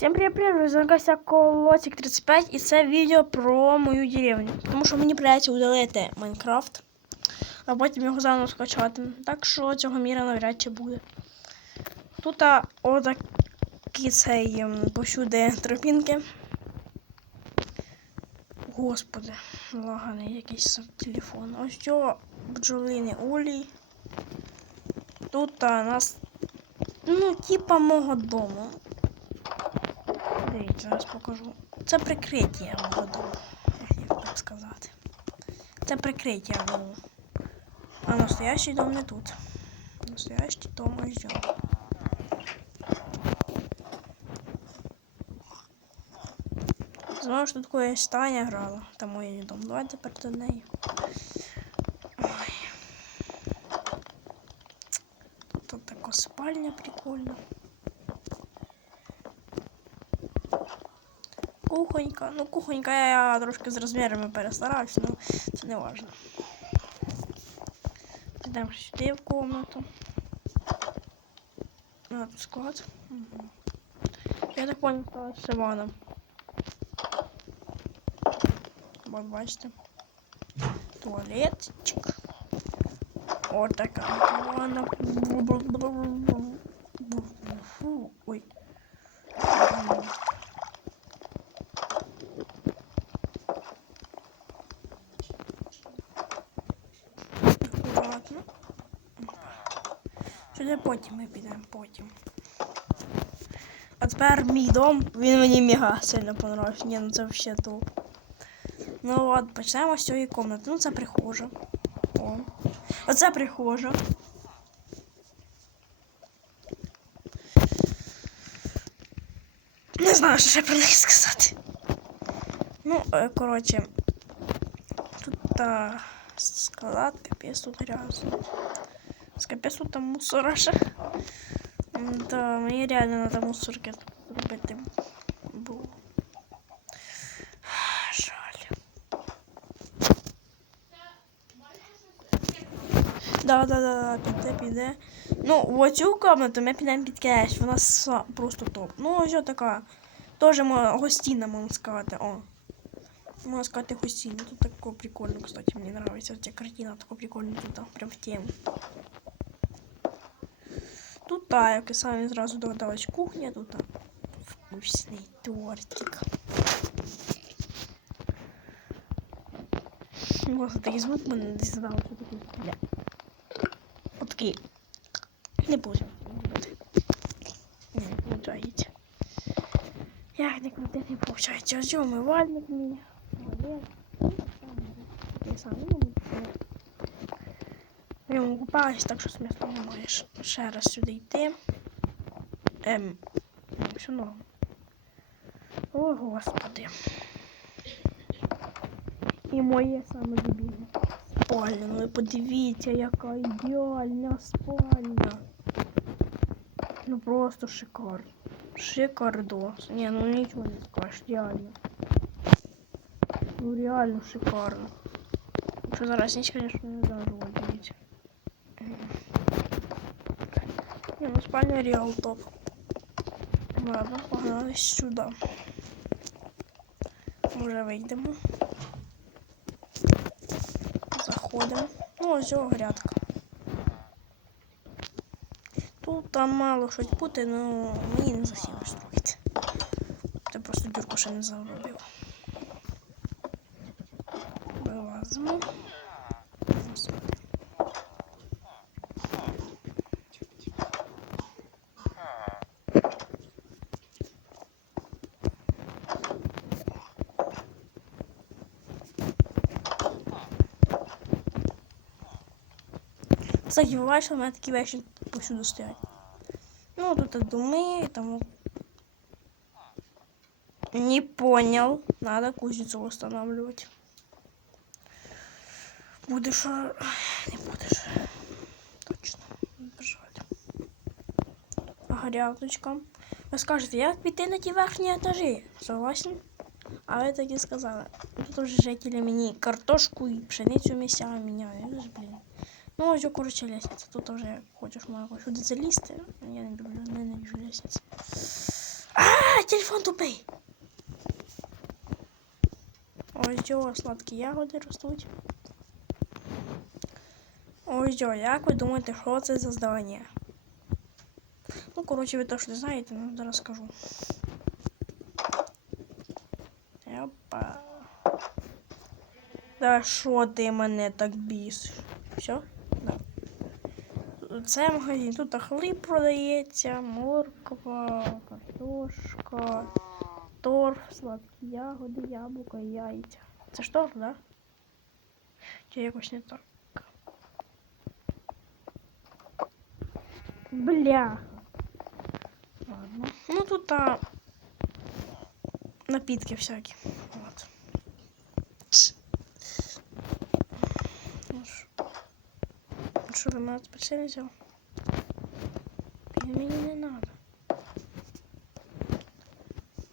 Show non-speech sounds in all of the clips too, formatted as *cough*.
Всем привет, привет, з Колотик 35 і це відео про мою деревню. Тому що мені придеться удалити Майнкрафт, а потім його заново скачати. Так що цього міра навряд чи буде. Тут отакі цей повсюди тропінки. Господи, лаганий якийсь телефон. Ось цього бджолини улій. Тут а, нас, ну, типа мого дому. Дивіться, зараз покажу. Це прикриття дому, як так сказати. Це прикриття дому. А настоящий дом не тут. Настоящий дом ось цього. Знову ж тут якась Таня грала. Там моє дом. Давайте тепер до неї. Ой. Тут така спальня прикольна. Кухонька. Ну, кухонька я трошки з розмірами перестарався, ну це не важно. Йдемо сюди в комнату. А, тут склад. Угу. Я так понял, що з Іваном. Вот бачите. Туалетчик. Вот така ванна. Ой. Аккуратно. Сюди потім ми підемо потім. А тепер мій дом, він мені мега сильно понравився. Ні, ну це взагалі топ. Ну от, почнемо з цієї кімнати. Ну це прихожа. О. Оце прихожа. Не знаю, що ще про неї сказати. Ну, е, коротше, тут та склад, капець тут грязно. З капець тут там мусора ще. М, Та реально треба мусорки робити було. *sighs* Жаль. Да, да, да, да, піде, піде. Ну, в оцю комнату ми підемо під кеш, вона просто топ. Ну, ось така. Тоже гостіна, можна сказати. О. Можна сказати гостіна. Тут тако прикольно, кстати, мені нравится. Ця картина тако прикольно тут, прям в тему. Як і самі зразу догадалась, кухня, тут вкусний тортик. Ось такий звук мене десь задав, Отакий. Не буду. Не, не виходить. Як не крути, не виходить. Ось умивальник мій. Туалет. Самий, ну, туалет. В ньому купаюсь, так що смислу не маєш. Ще раз сюди йти. Ем, ну, все норм. О, господи. І моє саме любиме. Спальня, ну ви подивіться, яка ідеальна спальня. Ну просто шикарно. Шикардос. Ні, ну нічого не скажеш, реально. Ну реально шикарно. Що зараз ніч, звісно, не заживо, дивіться. Не, ну спальня Реалтоп. Ладно, погнали сюди. Вже вийдемо. Заходимо. Ну, ось цього грядка. Тут там мало щось бути, ну мені не зовсім строїть. Це просто дюрку ще не заробив. Вилазимо. Ось. Кстати, ви бачили, у мене такі вещи повсюду стоять. Ну, тут так доми, там. Не понял. Надо кузницу восстанавливать. Будешь... Не будешь. Точно. Жаль. Грядочка. Ви скажете, як піти на ті верхні етажі? Согласен? А ви так і сказали. Тут вже жителі мені картошку і пшеницю місцями міняють. Ну блін. Ну, ось, коротше, лестниця. Тут вже хочеш можна сюди залізти. Я не люблю, ненавижу лестниці. А, телефон тупий. Ось цього сладкі ягоди ростуть. Ось цього, як ви думаєте, що це за здання? Ну, коротше, ви не знаєте, ну зараз скажу. Опа. Да що ти мене так бісиш? Все? Це магазин. Тут хліб продається, морква, картошка, торф, сладкі ягоди, яблука, яйця. Це ж торф, да? Чи якось не так? Бля. Ладно. Ну тут а, напитки всякие. Вот. Ц. Ну ж. Ну Що ви мене спеціально взяв? Мені не надо.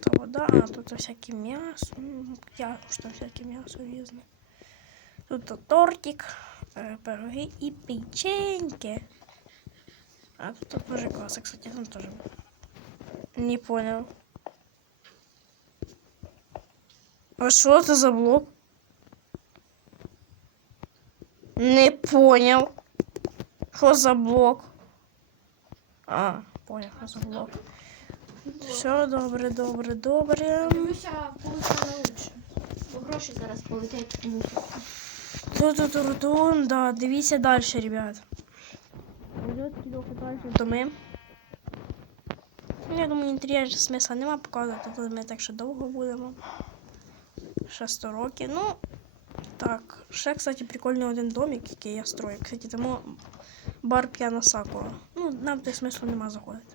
То вода, а тут всяке м'ясо. Ну, я що там всяке м'ясо різне. Тут то тортик, е, пироги і печеньки. А тут тоже классы, кстати, там тоже. Не понял. А что это за блок? Не понял. Что за блок? А, понял, что за блок. Все, добре, добре, добре. Коли стане лучше. Бо гроші зараз полетять в. Ту-ту-ту-ту, да, дивіться далі, ребят. Ми. Ну, Я думаю, інтер'єр смисла нема показувати, тут ми так що довго будемо. Ще 100 років. Ну, так. Ще, кстати, прикольний один домик, який я строю. Кстати, тому бар п'яна сакура. Ну, нам тут смислу нема заходити.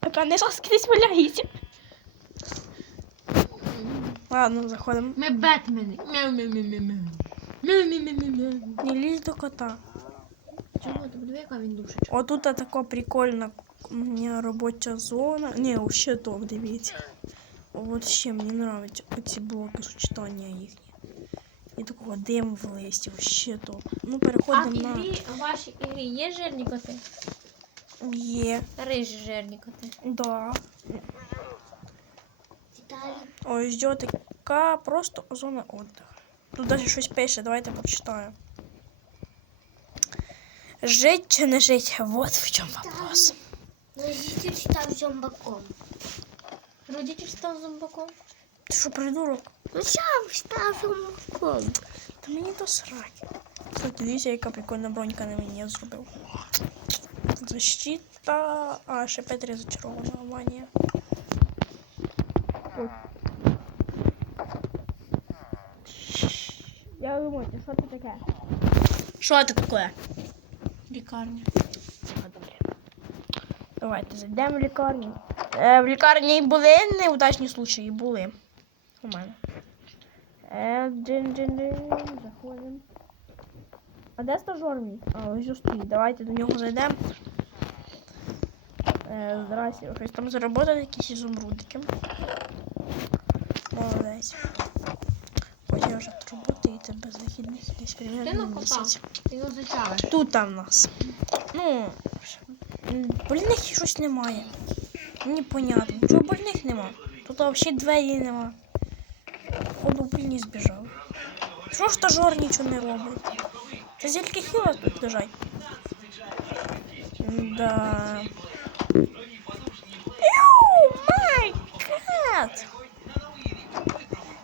Така не скрізь валяється. Ладно, заходимо. Ми Бетмени. Не лізь до кота. Чому? Ти подиви, яка він душечка. О, тут така прикольна робоча зона. Не, вообще топ, дивіться. От ще мені нравиться оці блоки сочетання їхні. І такого дим в листі, вообще топ. Ну, А в переходимо на ігрі, в вашій ігрі є жирні коти? є. Рижі жирні коти. Да. Ось йде така просто зона отдыху. Тут даже щось пише, давайте почитаю. Жить чи не жить? Вот в чому вопрос. Родитель став зомбаком. Родитель став зомбаком. Ти що, придурок? Ну сам став зомбаком. Та мені то срать. Кстати, дивіться, яка прикольна бронька на мені зробив. Защита. А, ще 5 розочарована Ванія. Я думаю, що це таке? Що це таке? Лікарня. Давайте зайдемо в лікарню. Е, в лікарні були неудачні случаї, були. У мене. Е, джин джин джин заходимо. А де стажер мій? А, ось стоїть. Давайте до нього зайдемо. Е, здрасте, щось там заработали якісь ізумрудики. Молодець. Потім я вже роботи і це без вихідних десь примерно місяць. Ти його зачавиш. Тут там в нас. Ну, больних щось немає. Непонятно. Чого больних нема? Тут взагалі двері нема. Ходу пильні збіжав. Що ж стажор нічого не робить? Це тільки хіла тут лежать. Да. Йоу, май гад!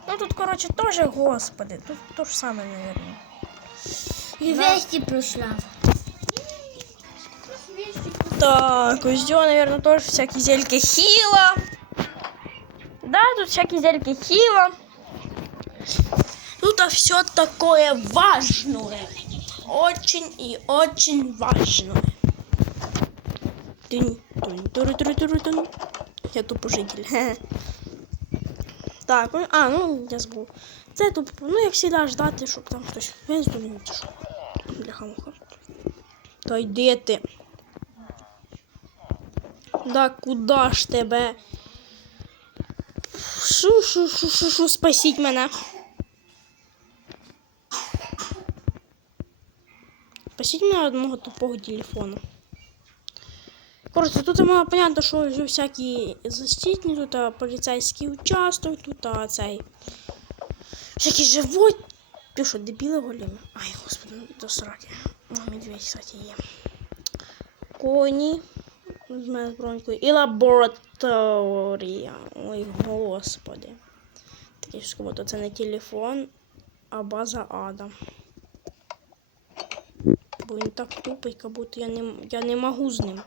Ну тут, коротше, теж, господи, тут то ж саме, наверное. І весті пройшла. Так, ось цього, наверное, тоже всякие зельки хила. Да, тут всякие зельки хила. Тут все такое важное. Очень и очень важное. Тынь, тынь, туры, туры, туры, тынь. Я тупожитель. Хе. Так, ну, а, ну, я забув. Це тут, ну, як завжди, ждати, щоб там хтось виздолів чи що. Бляха-муха. Та йди ти. Да куда ж тебе? Шу, шу, шу, шу, шу, спасіть мене. Спасіть мене одного тупого телефону. Коротше, тут мало понятно, що всякі защитні, тут а, поліцейський участок, тут а, цей. Всякі живуть. Ти що, дебіли голіми? Ай, господи, ну до сраки. О, медведь, кстати, є. Коні. З мене з бронькою. І лабораторія. Ой, господи. Таке ж це не телефон, а база ада. Бо він так тупий, як будто я не, я не можу з ним.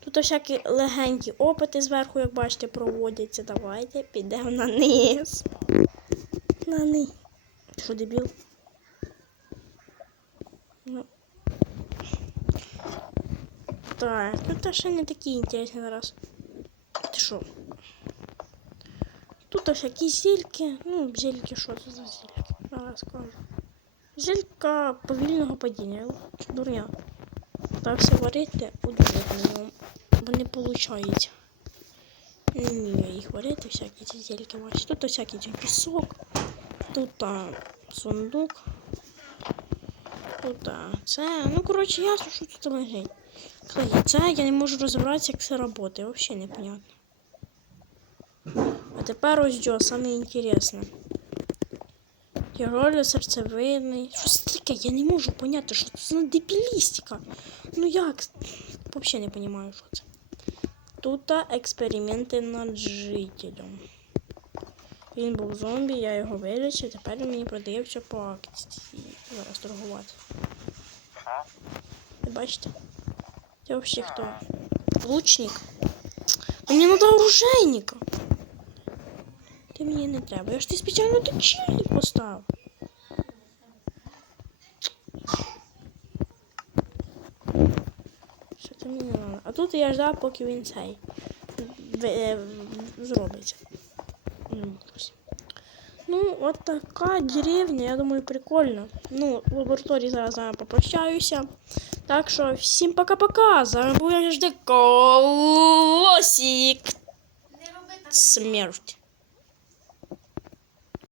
Тут всякі легенькі опити зверху, як бачите, проводяться. Давайте підемо на низ. На низ. Що, дебіл? Ну. Так, ну та ще не такі інтересні зараз. Ти що? Тут всякі зільки. Ну, зільки, що це за зільки? Зараз скажу. Зілька повільного падіння. Дурня. Стався варити у на ньому. Бо не виходить. Не вмію їх варити, всякі ці зельки бачите. Тут всякий цей пісок. Тут а, сундук. Тут а, це. Ну, коротше, ясно, що тут лежить. Це я не можу розібратися, як це працює. Взагалі непонятно. А тепер ось що, саме. Герой серцевидний. Що це таке? Я не можу поняти, що це за дебілістика. Ну як? Взагалі не розумію, що це. Тут експерименти над жителем. Він був зомбі, я його вилічив, тепер він мені продається по акції. Зараз торгувати. Ви бачите? Це взагалі хто? Лучник? Ну, Мені треба оружейника. Ти мені не треба. Я ж ти спеціально точильник поставив. Що ти мені не треба? А тут я ждав, поки він цей в- е, зробиться. Ну, ось. Ну, от така деревня, я думаю, прикольно. Ну, в лабораторії зараз з вами попрощаюся. Так що всім пока-пока. Зараз буде жде колосик. Не роби так. Смерть.